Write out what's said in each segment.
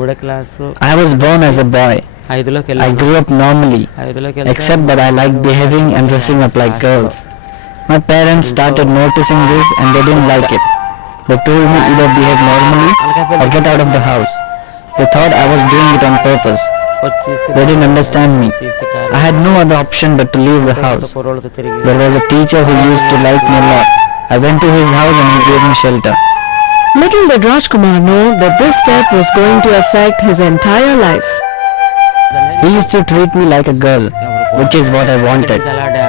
I was born as a boy. I grew up normally, except that I liked behaving and dressing up like girls. My parents started noticing this and they didn't like it. They told me either behave normally or get out of the house. They thought I was doing it on purpose. They didn't understand me. I had no other option but to leave the house. There was a teacher who used to like me a lot. I went to his house and he gave me shelter. Little did Rajkumar know that this step was going to affect his entire life. He used to treat me like a girl, which is what I wanted.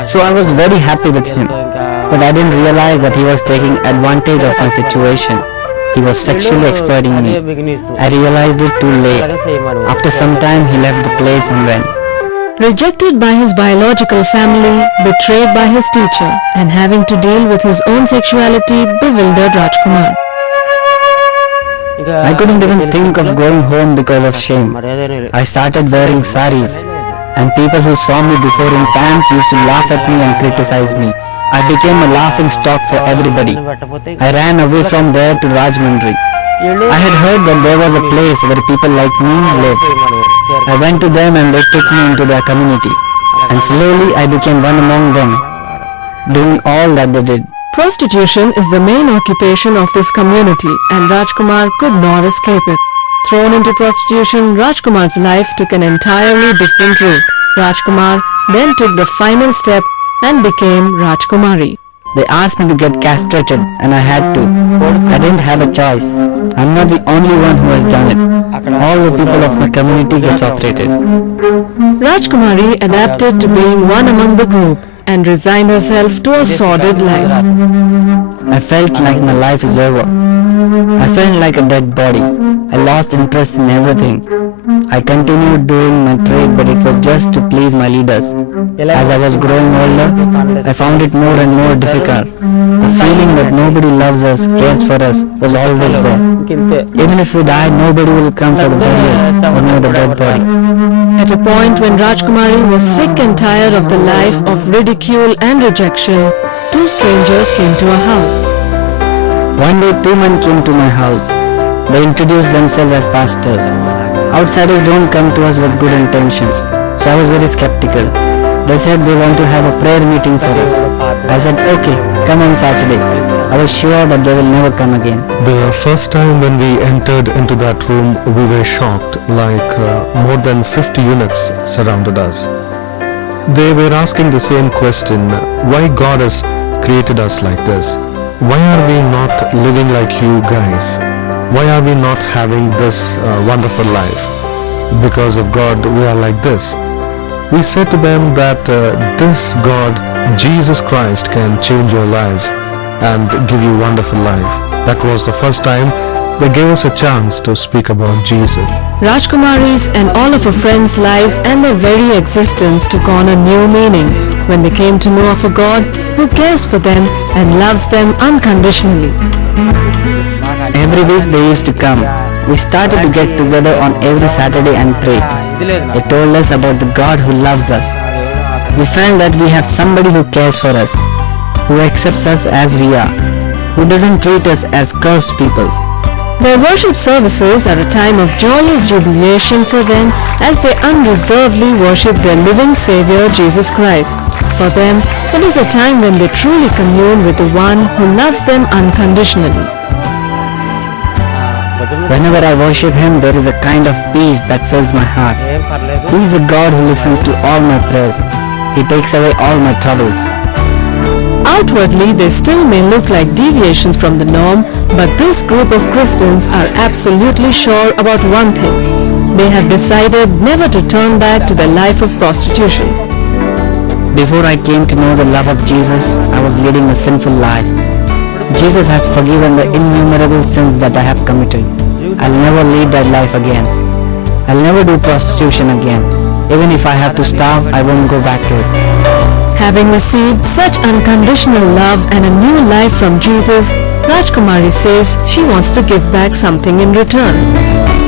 So I was very happy with him. But I didn't realize that he was taking advantage of my situation. He was sexually exploiting me. I realized it too late. After some time, he left the place and went. Rejected by his biological family, betrayed by his teacher, and having to deal with his own sexuality bewildered Rajkumar. I couldn't even think of going home because of shame. I started wearing saris, and people who saw me before in pants used to laugh at me and criticize me. I became a laughing stock for everybody. I ran away from there to Rajmundry. I had heard that there was a place where people like me lived. I went to them and they took me into their community. And slowly I became one among them, doing all that they did. Prostitution is the main occupation of this community and Rajkumar could not escape it. Thrown into prostitution, Rajkumar's life took an entirely different route. Rajkumar then took the final step and became Rajkumari. They asked me to get castrated and I had to. I didn't have a choice. I'm not the only one who has done it. All the people of my community get operated. Rajkumari adapted to being one among the group and resigned herself to a sordid life. I felt like my life is over. I felt like a dead body. I lost interest in everything. I continued doing my trade, but it was just to please my leaders. As I was growing older, I found it more and more difficult. The feeling that nobody loves us, cares for us, was always there. Even if we die, nobody will come for the burial or near the dead body. At a point when Rajkumari was sick and tired of the life of ridicule and rejection, two strangers came to her house. One day, two men came to my house. They introduced themselves as pastors. Outsiders don't come to us with good intentions, so I was very skeptical. They said they want to have a prayer meeting for us. I said, okay, come on Saturday. I was sure that they will never come again. The first time when we entered into that room, we were shocked, like more than 50 eunuchs surrounded us. They were asking the same question, why God has created us like this? Why are we not living like you guys? Why are we not having this wonderful life? Because of God, we are like this. We said to them that this God, Jesus Christ, can change your lives and give you wonderful life. That was the first time they gave us a chance to speak about Jesus. Rajkumari's and all of her friends' lives and their very existence took on a new meaning when they came to know of a God who cares for them and loves them unconditionally. Every week they used to come. We started to get together on every Saturday and pray. They told us about the God who loves us. We felt that we have somebody who cares for us, who accepts us as we are, who doesn't treat us as cursed people. Their worship services are a time of joyous jubilation for them as they unreservedly worship their living Savior Jesus Christ. For them, it is a time when they truly commune with the one who loves them unconditionally. Whenever I worship Him, there is a kind of peace that fills my heart. He is a God who listens to all my prayers. He takes away all my troubles. Outwardly, they still may look like deviations from the norm, but this group of Christians are absolutely sure about one thing. They have decided never to turn back to the life of prostitution. Before I came to know the love of Jesus, I was leading a sinful life. Jesus has forgiven the innumerable sins that I have committed. I'll never lead that life again. I'll never do prostitution again. Even if I have to starve, I won't go back to it. Having received such unconditional love and a new life from Jesus, Rajkumari says she wants to give back something in return.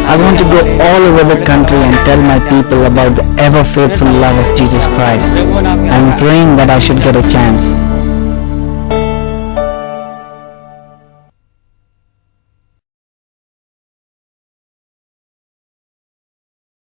I want to go all over the country and tell my people about the ever-faithful love of Jesus Christ. I'm praying that I should get a chance.